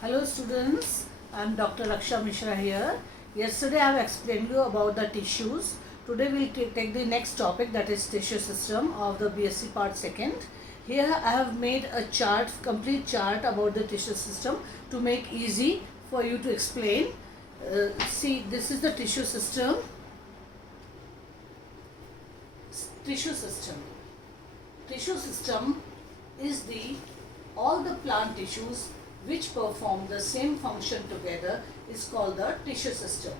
Hello students, I am Dr. Raksha Mishra here. Yesterday I have explained you about the tissues. Today we will take the next topic, that is tissue system of the BSc part 2nd. Here I have made a chart, complete chart about the tissue system to make easy for you to explain. See, this is the tissue system. Tissue system. Tissue system is all the plant tissues which perform the same function together is called the tissue system.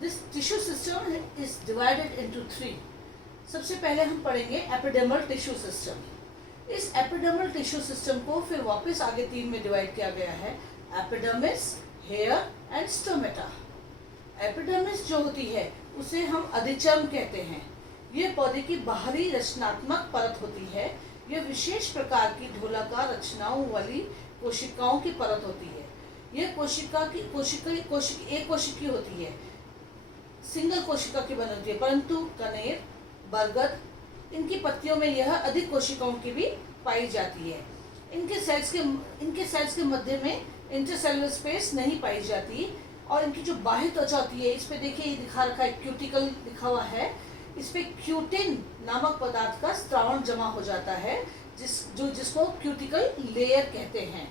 This tissue system is divided into three. सबसे पहले हम पढ़ेंगे epidermal tissue system. इस epidermal tissue system को फिर वापस आगे तीन में डिवाइड किया गया है, epidermis, hair and stomata. Epidermis जो होती है उसे हम अधिचर्म कहते हैं. ये पौधे की बाहरी रचनात्मक परत होती है. यह विशेष प्रकार की ढोलाकार रचनाओं वाली कोशिकाओं की परत होती है. यह एक कोशिकी होती है, सिंगल कोशिका की बनी होती है, परंतु कनेर, बरगद, इनकी पत्तियों में यह अधिक कोशिकाओं की भी पाई जाती है. इनके सेल्स के मध्य में इंटरसेलुलर स्पेस नहीं पाई जाती. और इनकी जो बाह्य त्वचा होती है, इस पे देखिए ये दिखा रखा है, क्यूटिकल लिखा हुआ है. इस पे क्यूटिन नामक पदार्थ का स्त्रावण जमा हो जाता है, जिसको क्यूटिकल लेयर कहते हैं.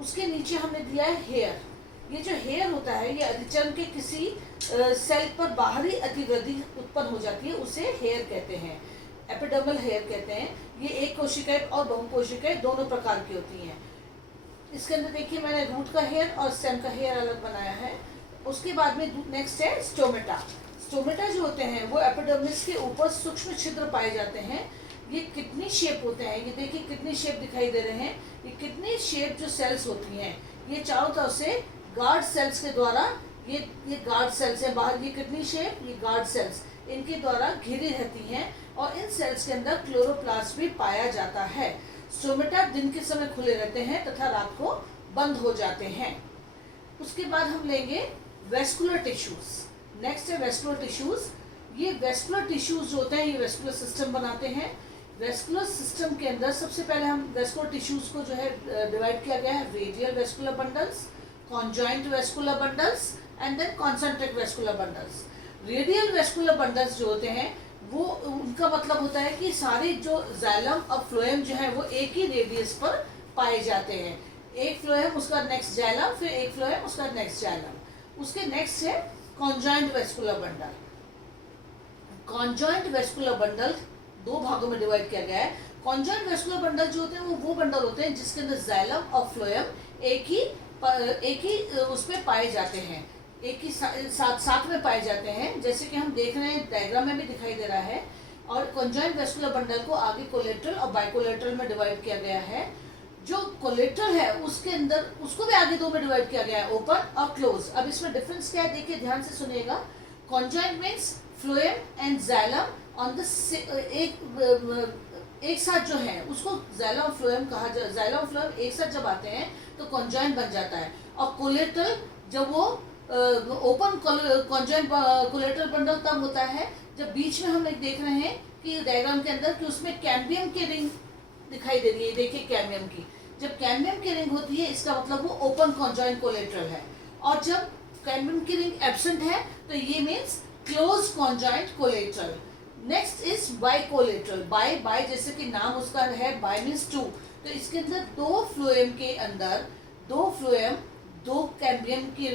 उसके नीचे हमने दिया है हेयर. ये जो हेयर होता है, ये अधिचर्म के किसी सेल पर बाहरी अतिवृद्धि उत्पन्न हो जाती है, उसे हेयर कहते हैं, एपिडर्मल हेयर कहते हैं. ये एक कोशिकाएं और बहुकोशिकाएं दोनों प्रकार की होती हैं. इसके अंदर देखिए मैंने रूट का हेयर और स्टेम का हेयर अलग बनाया है. उसके बाद में नेक्स्ट है स्टोमेटा. स्टोमेटा जो होते हैं वो एपिडर्मिस के ऊपर सूक्ष्म छिद्र पाए जाते हैं. ये किडनी शेप होते हैं. ये देखिए किडनी शेप दिखाई दे रहे हैं. ये किडनी शेप जो सेल्स होती हैं, ये चारों तरफ से गार्ड सेल्स के द्वारा, ये गार्ड सेल्स हैं बाहर, ये किडनी शेप, ये गार्ड सेल्स, इनके द्वारा घिरी रहती हैं. और इन सेल्स के अंदर क्लोरोप्लास्ट भी पाया जाता है. स्टोमेटा दिन के समय खुले रहते हैं तथा रात को बंद हो जाते हैं. उसके बाद हम लेंगे वेस्कुलर टिश्यूज. नेक्स्ट है वेस्कुलर टिश्यूज. ये वेस्कुलर टिश्यूज जो होते हैं, ये वेस्कुलर सिस्टम बनाते हैं. वेस्कुलर सिस्टम के अंदर सबसे पहले हम वेस्कुलर टिश्यूज को जो है डिवाइड किया गया है, radial vascular bundles, conjoint vascular bundles and then concentric vascular bundles. Radial vascular bundles जो होते हैं, वो उनका मतलब होता है कि सारे जो जाइलम और फ्लोएम जो है वो एक ही रेडियस पर पाए जाते हैं. एक फ्लोएम उसका नेक्स्ट जाइलम, फिर एक फ्लोएम उसका नेक्स्ट जाइलम. उसके नेक्स्ट है conjoint vascular bundle. Conjoint vascular bundle दो भागों में डिवाइड किया गया है. कॉन्जॉइंट वेस्कुलर बंडल जो होते हैं वो बंडल होते हैं जिसके अंदर जाइलम और फ्लोएम एक ही उसमें पाए जाते हैं, एक ही साथ में पाए जाते हैं. जैसे कि हम देख रहे हैं, डायग्राम में भी दिखाई दे रहा है. और कॉन्जॉइंट वेस्कुलर बंडल को आगे कोलेट्रल और बाइकोलेट्रल में डिवाइड किया गया है. जो कोलेट्रल है उसके अंदर उसको भी आगे दो में डिवाइड किया गया है, ओपन और क्लोज. अब इसमें डिफरेंस क्या है, देखिए ध्यान से सुनिएगा. Conjoint means phloem and xylem on the एक साथ जो है उसको जाइलम फ्लोएम कहा जाता है. जाइलम फ्लोएम एक साथ जब आते हैं तो कॉन्जॉइंट बन जाता है. और कोलेट्रल जब वो ओपन कॉन्जॉइंट कोलेट्रल बंडल तब होता है जब बीच में हम देख रहे हैं कि डायग्राम के अंदर कि उसमें कैम्बियम की रिंग दिखाई दे रही है. देखिए कैम्बियम की, जब कैम्बियम की रिंग होती है इसका मतलब वो ओपन कॉन्जॉइंट कोलेट्रल है. और जब कैम्बियम की रिंग एब्सेंट है तो ये means close conjoint collateral. Next is bicollateral. Bi जैसे कि नाम उसका है, बाय मीन्स टू. तो इसके अंदर दो फ्लोएम के अंदर दो कैम्बियम की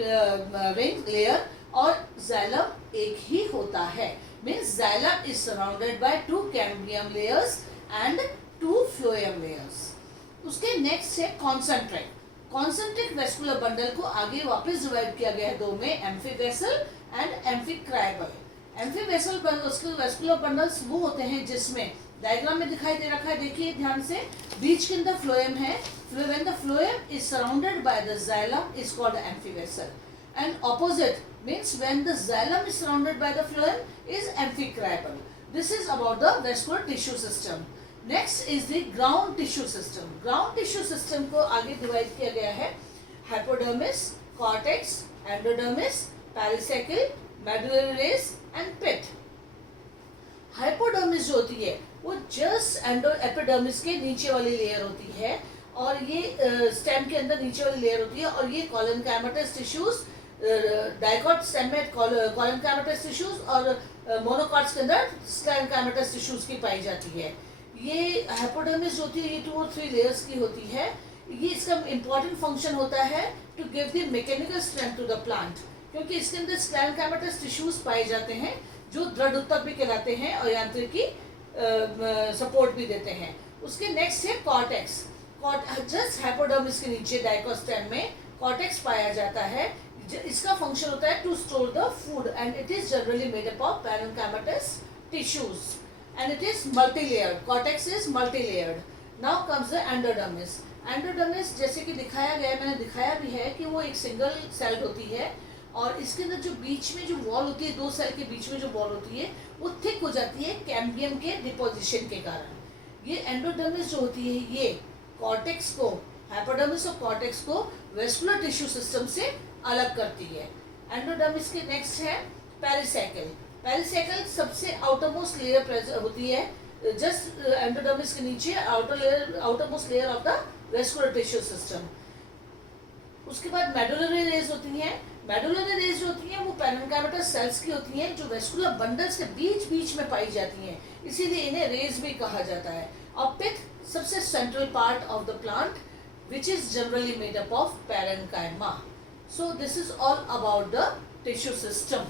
रिंग लेयर और जाइलम एक ही होता है. Means xylem is surrounded by two cambium layers and two phloem layers. उसके नेक्स्ट है कॉन्सेंट्रिक. कॉन्सेंट्रिक वेस्कुलर बंडल को आगे वापस डिवाइड किया गया है दो में, amphivasal and amphicribral. Amphivasal vascular bundles वो होते हैं जिसमें डायग्राम में दिखाई दे रखा है, देखिए ध्यान से, बीच के अंदर फ्लोएम है. When the phloem is surrounded by the xylem is called the amphivesil. And opposite means when the xylem is surrounded by the phloem is amphicribal. This is about the vascular tissue system. Next is the ground tissue system. Ground tissue system को आगे divide किया गया है, hypodermis, cortex, endodermis, pericycle, medullary rays and pit. Hypodermis जो होती है वो just epidermis के नीचे वाली लेयर होती है. और ये स्टेम के अंदर नीचे वाली लेयर होती है, और ये कॉलनकैमेटस टिश्यूज, डाइकॉट स्टेम में कॉलनकैमेटस टिश्यूज और मोनोकॉट्स के अंदर स्क्लेरेंकाइमेटस टिश्यूज की पाई जाती है। ये हाइपोडर्मिस जो होती है ये 2 और 3 लेयर्स की होती है। ये इसका इम्पॉर्टेंट फंक्शन होता है to give the mechanical strength to the plant, क्योंकि इसके अंदर स्क्लेरेंकाइमेटस टिश्यूज पाए जाते हैं जो दृढ़ उत्तक भी कहलाते हैं और यांत्रिकी सपोर्ट भी देते हैं। उसके नेक्स्ट है कॉर्टेक्स। जस्ट हाइपोडर्मिस के नीचे डाइकोस्टेम में कॉर्टेक्स पाया जाता है। इसका फंक्शन होता है to store the food and it is generally made up of parenchymatous tissues and it is multi layered. Cortex is multi layered. Now comes the endodermis. Endodermis जैसे कि दिखाया गया है, मैंने दिखाया भी है कि वो एक सिंगल सेल होती है और इसके अंदर जो बीच में जो वॉल होती है, 2 सेल के बीच में जो वॉल होती है वो थिक हो जाती है कैम्बियम के डिपोजिशन के कारण। ये एंडोडर्मिस जो होती है ये कॉर्टेक्स को, हाइपोडर्मिस और कॉर्टेक्स को वेस्कुलर टिश्यू सिस्टम से अलग करती है। एंडोडर्मिस के नेक्स्ट है पेरिसाइकिल। पेरिसाइकिल सबसे आउटरमोस्ट लेयर होती है जस्ट एंडोडर्मिस के नीचे, outermost layer of the vascular tissue system. उसके बाद मेडुलरी रेज होती हैं। मेडुलरी रेज जो होती हैं वो पैरेन्काइमेटस सेल्स की होती हैं जो वेस्कुलर बंडल्स के बीच बीच में पाई जाती हैं, इसीलिए इन्हें रेज भी कहा जाता है। और पिथ सबसे central part of the plant which is generally made up of parenchyma. So this is all about the tissue system.